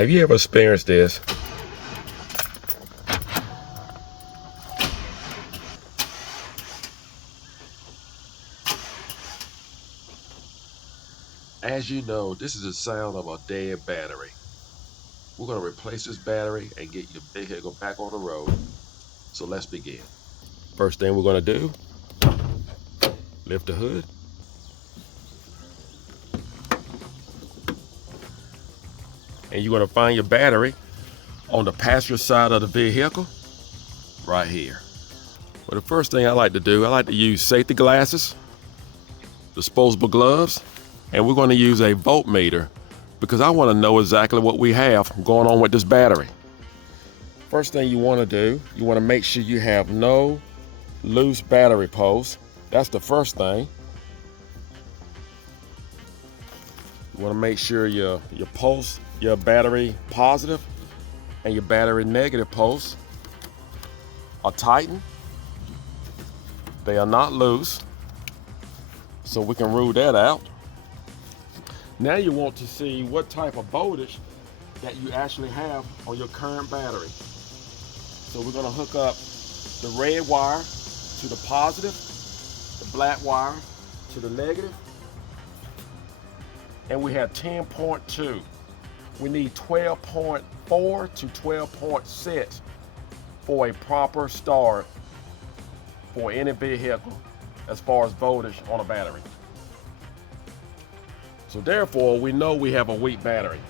Have you ever experienced this? As you know, this is the sound of a dead battery. We're going to replace this battery and get your vehicle back on the road. So let's begin. First thing we're going to do, lift the hood. And you're going to find your battery on the passenger side of the vehicle, right here. Well, the first thing I like to do, I like to use safety glasses, disposable gloves, and we're going to use a voltmeter because I want to know exactly what we have going on with this battery. First thing you want to do, you want to make sure you have no loose battery posts. That's the first thing. You want to make sure your posts, your battery positive and your battery negative posts are tightened. They are not loose, so we can rule that out. Now you want to see what type of voltage that you actually have on your current battery. So we're going to hook up the red wire to the positive, the black wire to the negative, and we have 10.2. We need 12.4 to 12.6 for a proper start for any vehicle as far as voltage on a battery. So therefore, we know we have a weak battery.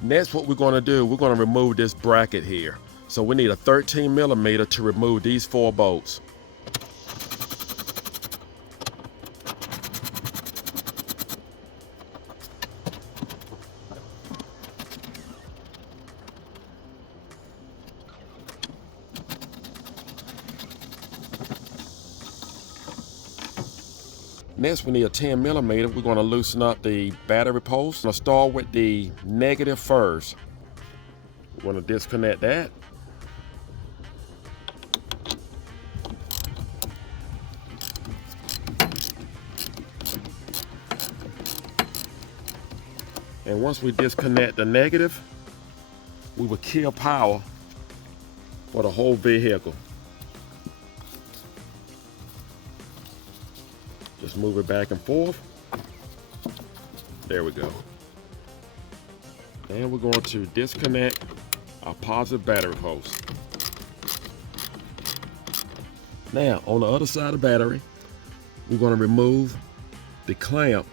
Next, what we're going to do, we're going to remove this bracket here. So we need a 13 millimeter to remove these 4 bolts. Next, we need a 10 millimeter. We're going to loosen up the battery post. I'm going to start with the negative first. We're going to disconnect that. And once we disconnect the negative, we will kill power for the whole vehicle. Just move it back and forth. There we go. And we're going to disconnect our positive battery post. Now, on the other side of the battery, we're going to remove the clamp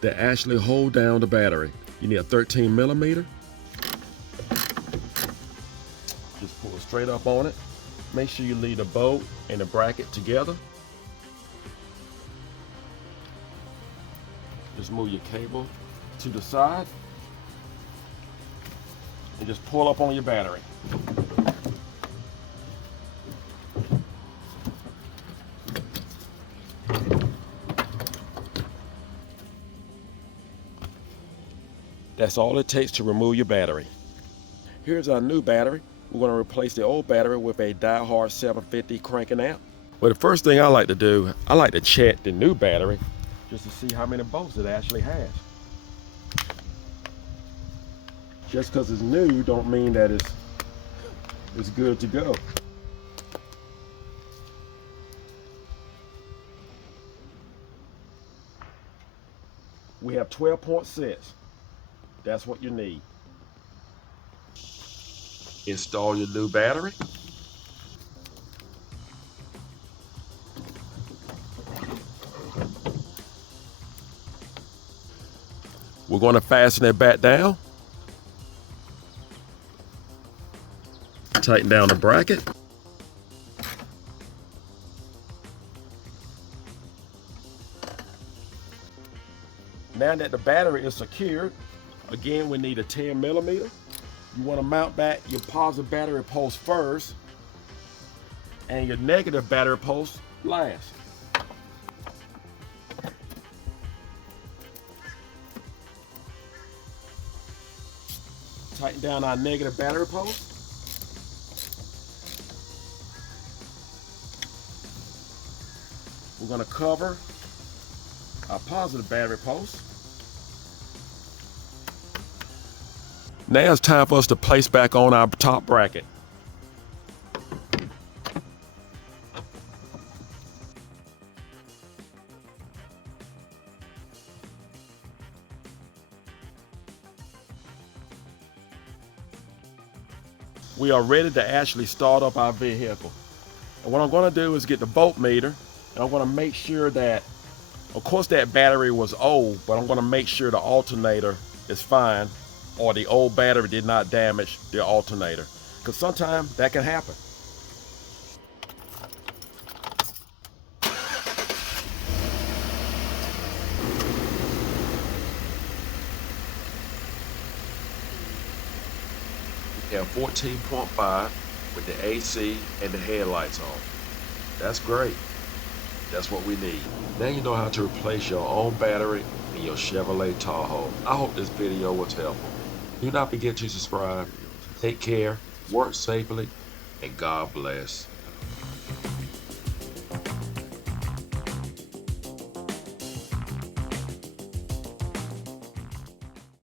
that actually hold down the battery. You need a 13 millimeter. Just pull it straight up on it. Make sure you leave the bolt and the bracket together. Just move your cable to the side and just pull up on your battery. That's all it takes to remove your battery. Here's our new battery. We're going to replace the old battery with a die-hard 750 cranking amp. Well, the first thing I like to do, I like to check the new battery just to see how many volts it actually has. Just because it's new don't mean that it's good to go. We have 12.6. That's what you need. Install your new battery. We're going to fasten it back down. Tighten down the bracket. Now that the battery is secured, again, we need a 10 millimeter. You want to mount back your positive battery post first and your negative battery post last. Tighten down our negative battery post. We're going to cover our positive battery post. Now it's time for us to place back on our top bracket. We are ready to actually start up our vehicle. And what I'm going to do is get the voltmeter, and I'm going to make sure that, of course, that battery was old, but I'm going to make sure the alternator is fine, or the old battery did not damage the alternator, because sometimes that can happen. We have 14.5 with the AC and the headlights on. That's great. That's what we need. Now you know how to replace your own battery in your Chevrolet Tahoe. I hope this video was helpful. Do not forget to subscribe. Take care, work safely, and God bless.